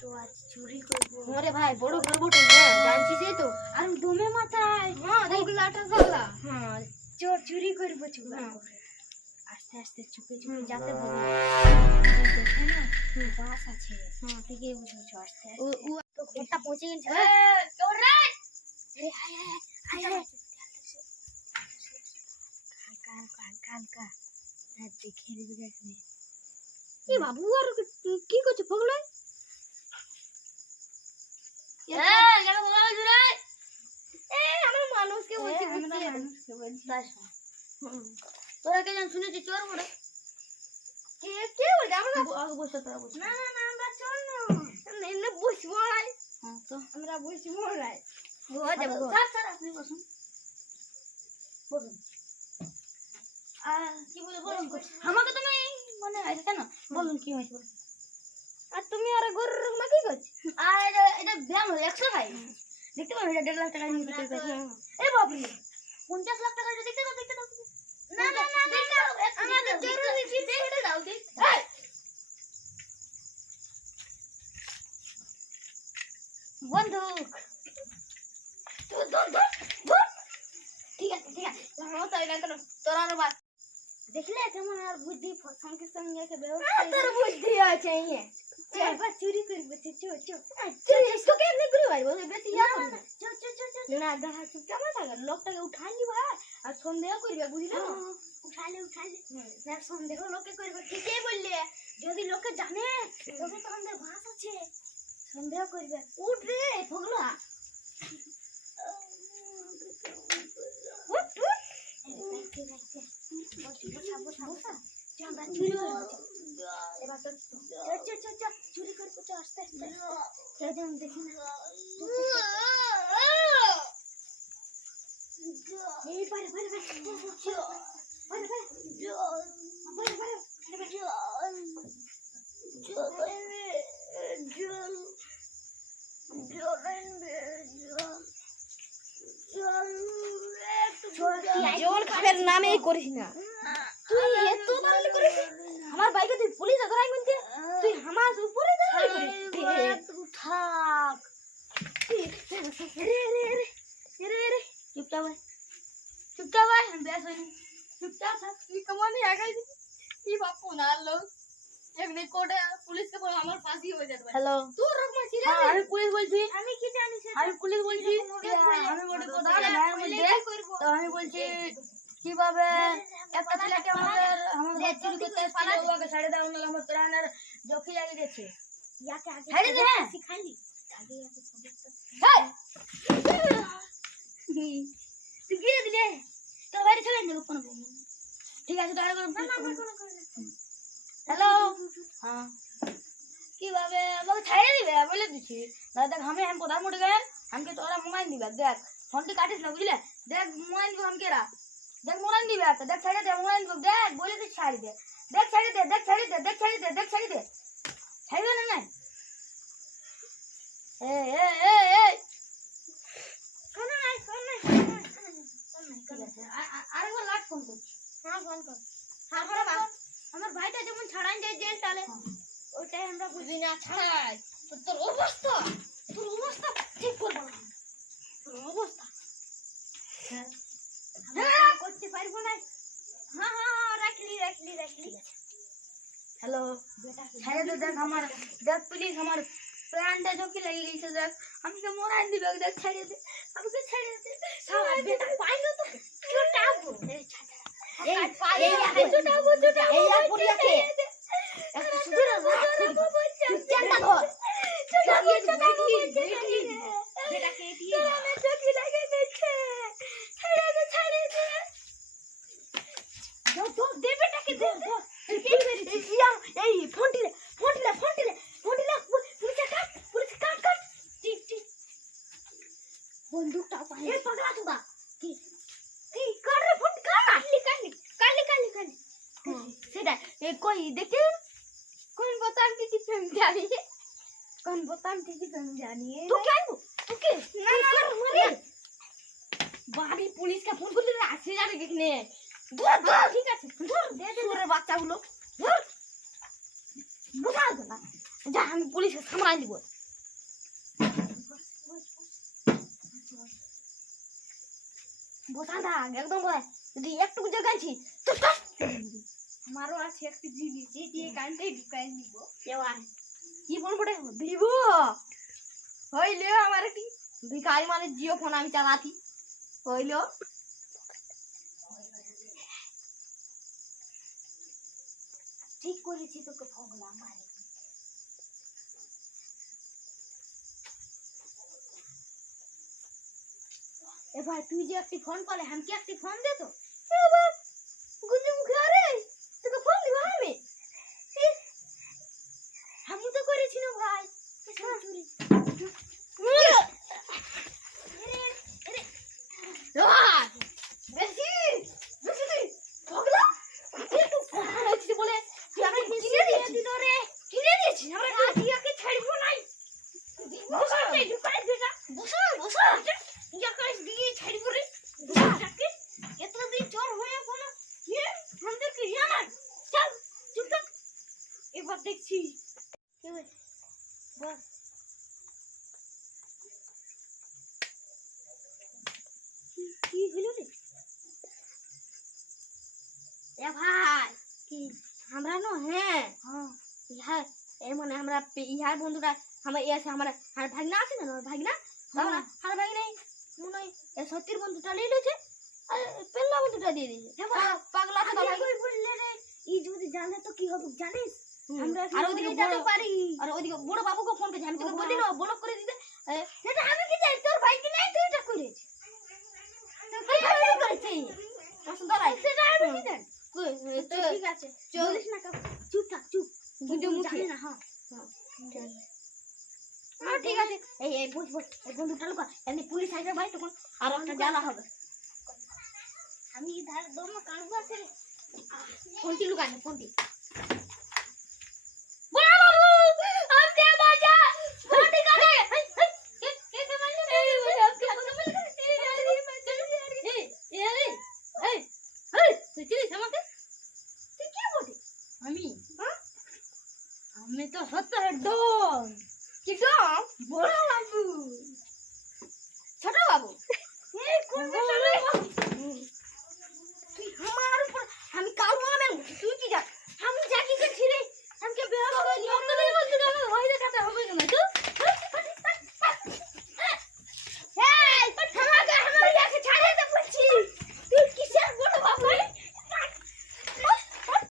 তো আজ চুরি করব। আরে ভাই বড় করবো তো হ্যাঁ জানছিস তো আর দমে মাথায় হ্যাঁ ওগুলাটা সালা হ্যাঁ চোর চুরি করবো চুপ হ্যাঁ। আস্তে আস্তে চুপে চুপে যেতে হবে দেখে না বাস আছে হ্যাঁ ঠিকই বুঝেছো আস্তে ও আস্তে ও তো ঘরটা পৌঁছে গেছে এ চোর রে আরে হায় হায় হায় হালকা হালকা হালকা হালকা হ্যাঁ দেখে দিবি দেখে কি বাবু আর কি করছিস পগলা কেন পগলা হইছিস রে আমরা মানুষকে বলছি আমরা বুঝছিস মানুষকে বলছি তোরা কে জান শুনেছিস চোর বড় কে কে বলছে আমরা আগে বসে তোরা বসে না না না আমরা চল না এনে বসবো নাই হ্যাঁ তো আমরা বসবো নাই ঘর যাবো স্যার স্যার আপনি বসুন বসুন কি বলে বলুন আমাকে তুমি মনে হয় কেন বলুন কি হয়েছে বলুন আর তুমি আর গরুর রকম কি করছো আর এটা ব্যায়াম হলো এক্সারসাইজ দেখতে পারো এটা 1.5 লাখ টাকা নিয়ে বিক্রি করছে এ বাপরে 50 লাখ টাকা দেখতে দাও না না না আমাদের জরুরি কি দেখতে দাও ঠিক বন্দুক ঠিক আছে তাই না তোরা আর বাদ দেখলে কেমন আর বুদ্ধি সঙ্গে সঙ্গে কে ব্যবস্থা তোর বুদ্ধি আছে ইয়ে এবার চুরি করবো চো চো তোকে এমনি করে পারবো বেশি ইয়া করবি চো চো চো চো না দেখা চুপচাপ না থাকে লোকটাকে উঠাই নিবা আর সন্দেহ করবে বুঝলে না উঠালে না সন্দেহ লোকে করবে ঠিকই বললে যদি লোকে জানে তবে তো আমাদের ভাত আছে সন্দেহ করবে উঠ রে পগলা উঠ আমরা চুরি করবো এবার তো চো চো চো চুরি করবো চো আস্তে আস্তে সেদিন দেখি না এই পারে পারে জল খাবের নামেই করিস না তুই এত বাড়ালি করিস আমার বাইকে তুই পুলিশ ধরাই গুনতে তুই আমার উপরে দাঁড়ালি করিস থাক রে রে রে রে রে চুপচাপ ভাই চুপচাপ ভাই বেশ হয়নি চুপচাপ থাক তুই কেমনই আগাই কি বাপু না লোক এমনি কোর্টে পুলিশকে বলে আমার ফাঁসি হয়ে যাবে হ্যালো তোর রকম ছিল আমি পুলিশ বলছি আমি কি জানি আমি পুলিশ বলছি আমি বড় কথা তো আমি বলছি কিভাবে একটা ছেলেকে আমাদের চুরি করতে এসেছিল ওকে ছেড়ে দাও না আমার প্রাণের জখি লাগিয়ে দিয়েছে ইয়াকে আগে ছেড়ে দে শিখালি আগে ইয়াকে তুই গিয়ে দিলে তোর বাড়ি চলে যাবে কোনো ঠিক আছে তাহলে হ্যালো হ্যাঁ কিভাবে আমাকে ছেড়ে দিবে বলে দিচ্ছি না দেখ আমি প্রধানমন্ত্রী গেলেন আমাকে তোরা মোবাইল দিবে দেখ ফোনটি কাটিস না বুঝলে দেখ মোবাইল দিব আমাকে দেখ মোবাইল দিবে একটা দেখ ছেড়ে দে মোবাইল দিব দেখ বলে দিচ্ছি ছাড়ি দে দেখ ছেড়ে দে দেখ ছেড়ে দে দেখ ছেড়ে দে দেখ ছেড়ে দে ছেড়ে না নাই এ এ এ এ কোন নাই ঠিক আছে আরেকবার লাস্ট ফোন করছি হ্যাঁ ফোন কর হ্যাঁ বাবা আমার ভাইটা যেমন ছাড়াই যায় জেল তালে ওটাই আমরা বুঝি না ছাড়াই তোর অবস্থা ঠিক করবো না তোর অবস্থা হ্যাঁ করতে পারবো না হ্যাঁ রাখলি হ্যালো ছেড়ে দে দেখ আমার দেখ প্লিজ আমার প্রাণটা ঝুঁকি লেগে গেছে দেখ আমাকে মরাই দিবে দেখ ছেড়ে দে আমাকে ছেড়ে দে সারা বেটা পাইলো তো চুটাবো এই চুটাবো এই আর পড়িয়াছে একটা সুন্দর চিন্তা কর চুটাবো বেটাকে দিয়ে প্রাণে ঝুঁকি লেগে গেছে ছেড়ে দে ধর দে বেটাকে দে এই ফোনটি পুলিশ কাট ঠিক বন্দুকটা পাই এই পাগলা চুদা কি কাট রে ফোন কাট কালি সেটা এই কই দেখে কোন বোতাম টিপে জানি তোকে আইবো তোকে না মারে বাড়ি পুলিশকে ফোন করলে আসে যাবে এখানে ধর ঠিক আছে ধর দে বাচ্চাগুলো ধর বুঝা যা আমি পুলিশকে সামলাই দিব। বসা থাক একদম বয়, যদি একটু জায়গাছি তো আমারও আছে একটা জিনিস যেটি এখানটাই ঢুকাই নিব। কেওয়া কি ফোন পড়ে দিব হইলে আমার কি ভিখারি মানে জিও ফোন আমি চালাতি হইল। ঠিক করেছি তোকে ফোনলা মারি। এবার তুই যে একটি ফোন পালে আমাকে একটি ফোন দে তো। এবার গুজি মুখে আরে তোকে ফোন দিব আমি তো করেছি না ভাই। চুরি বেশি বেশি পগলা একটু ফোন হচ্ছে বলে তুই আমাকে কিনে দিয়েছিস রে। কিনে দিয়েছিস আমরা আজকে ছাড়বো নাই। বসা তুই ঢুকাই দিগা বসা বসা তুই আকাশ দিয়ে ছাড়বো রে। বসাকে এতদিন চোর হয়ে কোন কে আমাদের কি জানা। চল চুপ থাক এবার দেখছি কে বল কি হলো রে। এ ভাই কি আমরা ন হ্যাঁ হ্যাঁ এ মানে আমরা ইহার বন্ধুরা আমার এসে আমার আর ভাগনা আছে না ভাগনা আমরা আর ভাগনা মনে হয় এ সত্যির বন্ধুটা নিয়ে নিয়েছে আর পেল্লা বন্ধুটা দিয়ে দিয়েছে। পাগলা তো ভাই কই বললে রে ই যদি জানে তো কি হবে জানিস? আমরা আর ওদিকে যেতে পারি। আর ওদিকে বড় বাবুকে ফোন করেছি আমি তোকে বলি না ব্লক করে দিতে। সেটা আমি কি জানি তোর ভাই কি নাই তুই এটা করেছিস। সেটা আমি কি জানি। তো ঠিক আছে বলিস না কাকু চুপ থাক চুপ বুঝে মুখে জানি না। হ্যাঁ ঠিক আছে এই এই বুঝ বুঝ এই বন্ধুটা লোক এমনি পুলিশ আসবে ভাই তখন আর একটা জ্বালা হবে। আমি ধার দম কাটবো আছে রে। ফোনটি লুকানো ফোনটি আমি তো সত্য ডন কি ডন বড় বাবু ছোট বাবু এই কোন তুই আমার উপর আমি কালু আমি তুই কি জানিস